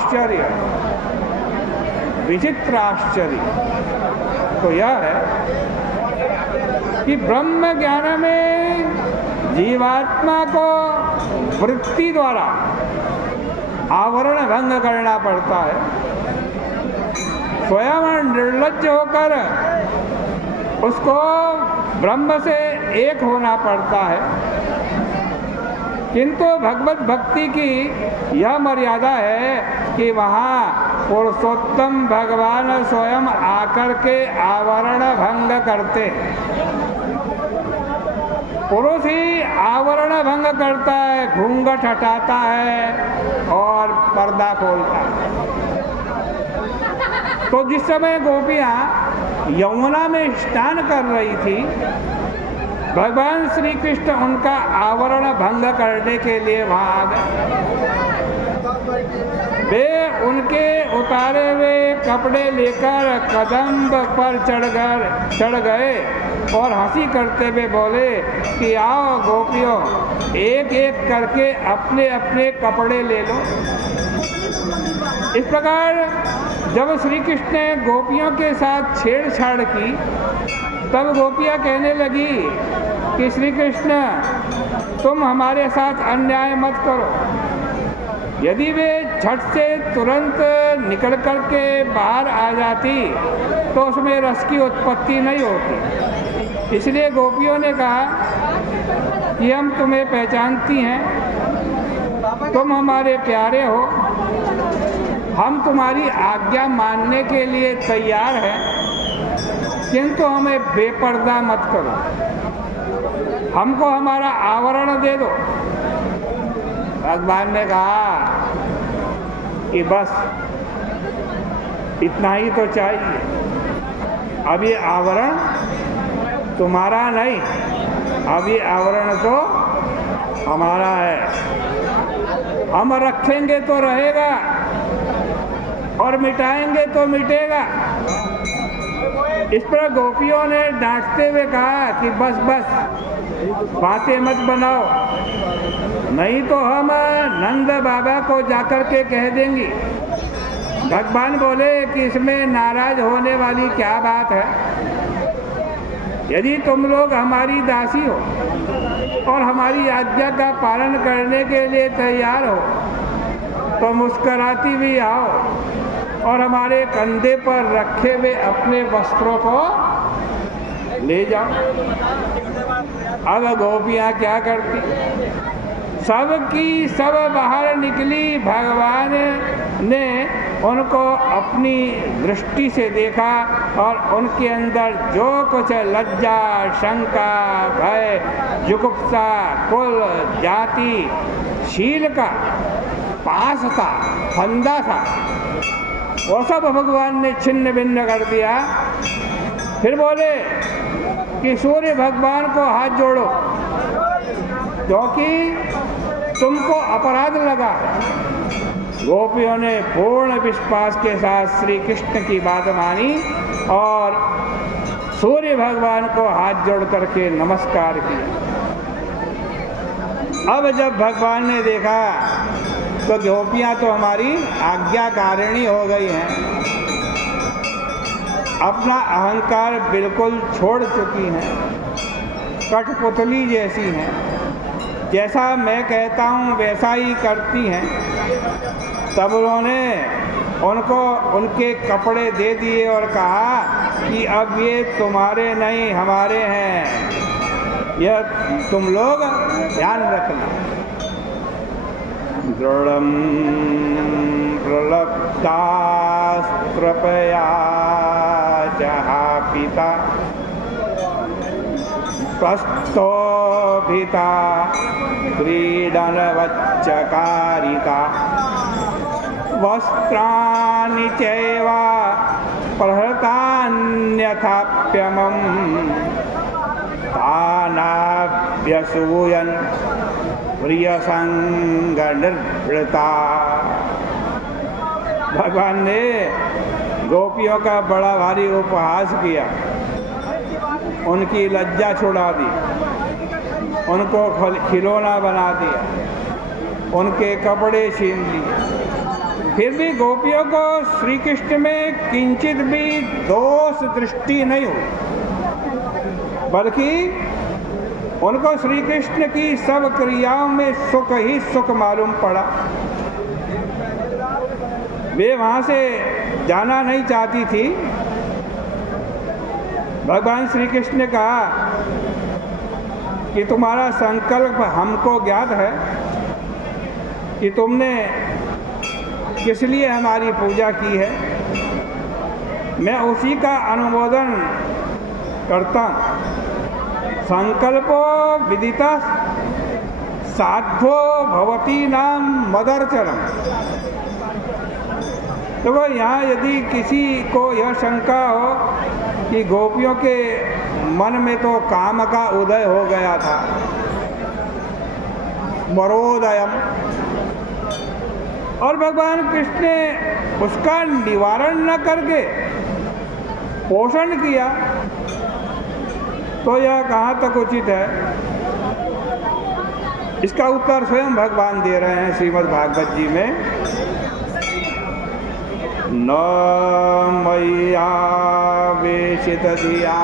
आश्चर्य, विचित्र आश्चर्य तो यह है कि ब्रह्म ज्ञान में जीवात्मा को वृत्ति द्वारा आवरण भंग करना पड़ता है, स्वयं निर्लज्ज होकर उसको ब्रह्म से एक होना पड़ता है। किंतु भगवत भक्ति की यह मर्यादा है कि वहाँ पुरुषोत्तम भगवान स्वयं आकर के आवरण भंग करते हैं। पुरुष ही आवरण भंग करता है, घूंघट हटाता है और पर्दा खोलता है। तो जिस समय गोपियाँ यमुना में स्नान कर रही थी, भगवान श्री कृष्ण उनका आवरण भंग करने के लिए वहाँ आ गए। वे उनके उतारे हुए कपड़े लेकर कदम्ब पर चढ़ गए और हंसी करते हुए बोले कि आओ गोपियों, एक एक करके अपने अपने कपड़े ले लो। इस प्रकार जब श्री कृष्ण ने गोपियों के साथ छेड़छाड़ की, तब गोपियाँ कहने लगी कि श्री कृष्ण, तुम हमारे साथ अन्याय मत करो। यदि वे झट से तुरंत निकल कर के बाहर आ जाती तो उसमें रस की उत्पत्ति नहीं होती। इसलिए गोपियों ने कहा कि हम तुम्हें पहचानती हैं, तुम हमारे प्यारे हो, हम तुम्हारी आज्ञा मानने के लिए तैयार हैं, किंतु हमें बेपर्दा मत करो, हमको हमारा आवरण दे दो। भगवान ने कहा कि बस इतना ही तो चाहिए, अब ये आवरण तुम्हारा नहीं, अब ये आवरण तो हमारा है। हम रखेंगे तो रहेगा और मिटाएंगे तो मिटेगा। इस पर गोपियों ने डांटते हुए कहा कि बस बस बातें मत बनाओ, नहीं तो हम नंद बाबा को जाकर के कह देंगी। भगवान बोले कि इसमें नाराज होने वाली क्या बात है। यदि तुम लोग हमारी दासी हो और हमारी आज्ञा का पालन करने के लिए तैयार हो तो मुस्कुराती भी आओ और हमारे कंधे पर रखे हुए अपने वस्त्रों को ले जाओ। अब गोपियाँ क्या करती, सबकी सब बाहर निकली। भगवान ने उनको अपनी दृष्टि से देखा और उनके अंदर जो कुछ लज्जा, शंका, भय, जुगुप्सा, कुल, जाति, शील का पास था, फंदा था, वो सब भगवान ने छिन्न भिन्न कर दिया। फिर बोले कि सूर्य भगवान को हाथ जोड़ो, क्योंकि तुमको अपराध लगा। गोपियों ने पूर्ण विश्वास के साथ श्री कृष्ण की बात मानी और सूर्य भगवान को हाथ जोड़ करके नमस्कार किया। अब जब भगवान ने देखा तो गोपियाँ तो हमारी आज्ञाकारिणी हो गई हैं, अपना अहंकार बिल्कुल छोड़ चुकी हैं, कठपुतली जैसी हैं, जैसा मैं कहता हूँ वैसा ही करती हैं। तब उन्होंने उनको उनके कपड़े दे दिए और कहा कि अब ये तुम्हारे नहीं हमारे हैं, यह तुम लोग ध्यान रखना। दृढ़ं प्रलब्धास्त्रपया जहापिता प्रस्थोभिता क्रीडनवच्चकारिता वस्त्राणि चैव प्रहृतान्यथाप्यमं तानाभ्यसूयन् प्रियसंगनिर्वृता। भगवान ने गोपियों का बड़ा भारी उपहास किया, उनकी लज्जा छुड़ा दी, उनको खिलौना बना दिया, उनके कपड़े छीन लिए फिर भी गोपियों को श्री कृष्ण में किंचित भी दोष दृष्टि नहीं हुई, बल्कि उनको श्री कृष्ण की सब क्रियाओं में सुख ही सुख मालूम पड़ा। वे वहाँ से जाना नहीं चाहती थी। भगवान श्री कृष्ण ने कहा कि तुम्हारा संकल्प हमको ज्ञात है कि तुमने किस लिए हमारी पूजा की है। मैं उसी का अनुमोदन करता हूँ। संकल्पो विदिता साध्यो भवती नाम मदर्चनम। तो वो यहाँ यदि किसी को यह शंका हो कि गोपियों के मन में तो काम का उदय हो गया था, मरोदयम, और भगवान कृष्ण ने उसका निवारण न करके पोषण किया, तो यह कहाँ तक उचित है? इसका उत्तर स्वयं भगवान दे रहे हैं श्रीमद् भागवत जी में। न मय्या वेशित धिया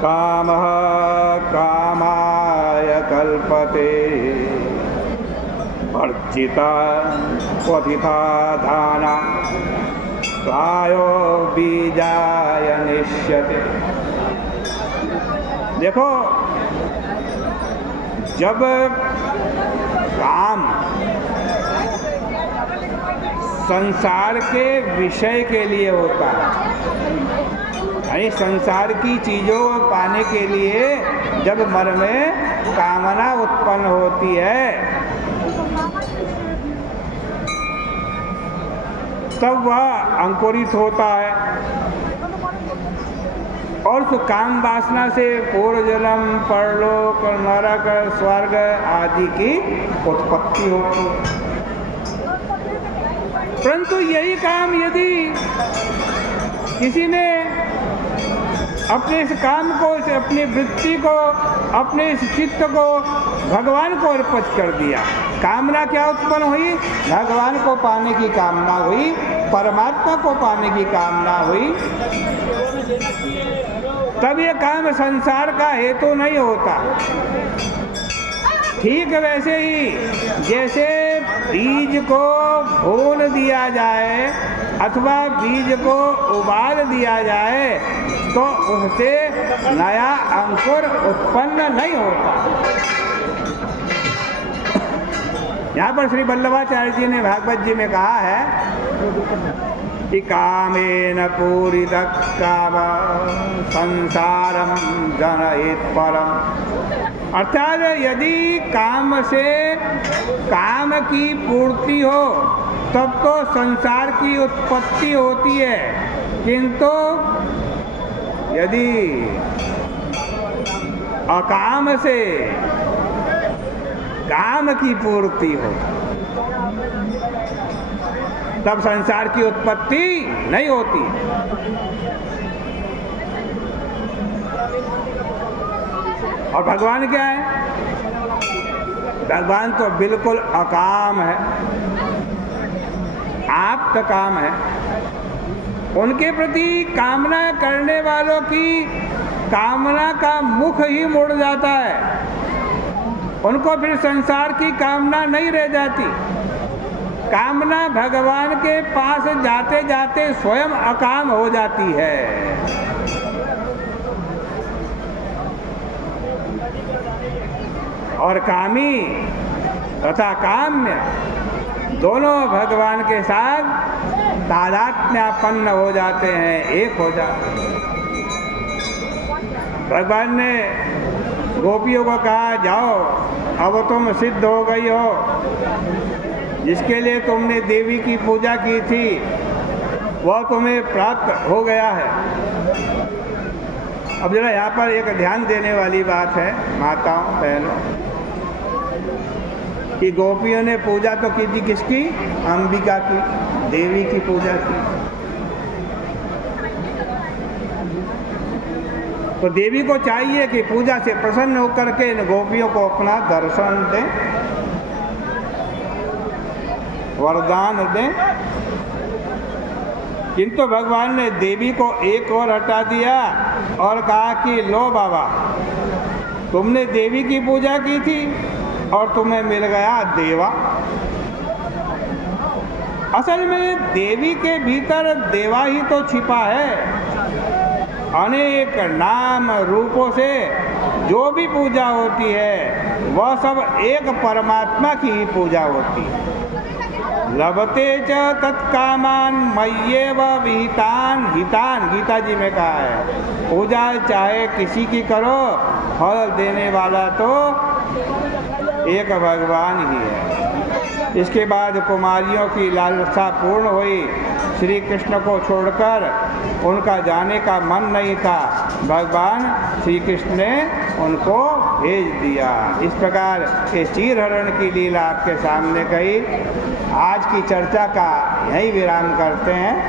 कामः कामाय कल्पते वर्जिता क्वथिता धाना कायो बीजाय निश्यते। देखो, जब काम संसार के विषय के लिए होता है, यानी संसार की चीज़ों को पाने के लिए जब मन में कामना उत्पन्न होती है, तब वह अंकुरित होता है और उस काम वासना से पूर्व जन्म, परलोक, नरक, स्वर्ग आदि की उत्पत्ति होती है। परंतु यही काम यदि किसी ने अपने इस काम को, अपनी वृत्ति को, अपने इस चित्त को भगवान को अर्पित कर दिया, कामना क्या उत्पन्न हुई? भगवान को पाने की कामना हुई, परमात्मा को पाने की कामना हुई। तब ये काम संसार का हेतु नहीं होता। ठीक वैसे ही जैसे बीज को भून दिया जाए अथवा बीज को उबाल दिया जाए तो उससे नया अंकुर उत्पन्न नहीं होता। यहाँ पर श्री वल्लभाचार्य जी ने भागवत जी में कहा है कि कामेन पूरितः काम संसारम जनयेत् परम। अर्थात यदि काम से काम की पूर्ति हो तब तो संसार की उत्पत्ति होती है, किंतु यदि अकाम से काम की पूर्ति हो तब संसार की उत्पत्ति नहीं होती। और भगवान क्या है? भगवान तो बिल्कुल अकाम है, आप्त काम है। उनके प्रति कामना करने वालों की कामना का मुख ही मुड़ जाता है, उनको फिर संसार की कामना नहीं रह जाती। कामना भगवान के पास जाते जाते स्वयं अकाम हो जाती है। और कामी तथा काम्य दोनों भगवान के साथ तादात्म्यापन्न हो जाते हैं, एक हो जाते हैं। भगवान ने गोपियों को कहा, जाओ अब तुम सिद्ध हो गई हो, जिसके लिए तुमने देवी की पूजा की थी वह तुम्हें प्राप्त हो गया है। अब जरा यहाँ पर एक ध्यान देने वाली बात है माताओं बहनों, कि गोपियों ने पूजा तो की थी किसकी? अंबिका की, देवी की पूजा की। तो देवी को चाहिए कि पूजा से प्रसन्न होकर के इन गोपियों को अपना दर्शन दें। वरदान दें। किंतु भगवान ने देवी को एक और हटा दिया और कहा कि लो बाबा, तुमने देवी की पूजा की थी और तुम्हें मिल गया देवा। असल में देवी के भीतर देवा ही तो छिपा है। अनेक नाम रूपों से जो भी पूजा होती है वह सब एक परमात्मा की ही पूजा होती है। लभते च तत्कामान मय्येव विहितान हितान, गीता जी में कहा है। पूजा चाहे किसी की करो, फल देने वाला तो एक भगवान ही है। इसके बाद कुमारियों की लालसा पूर्ण हुई। श्री कृष्ण को छोड़कर उनका जाने का मन नहीं था, भगवान श्री कृष्ण ने उनको भेज दिया। इस प्रकार ये चीरहरण की लीला आपके सामने कही। आज की चर्चा का यही विराम करते हैं।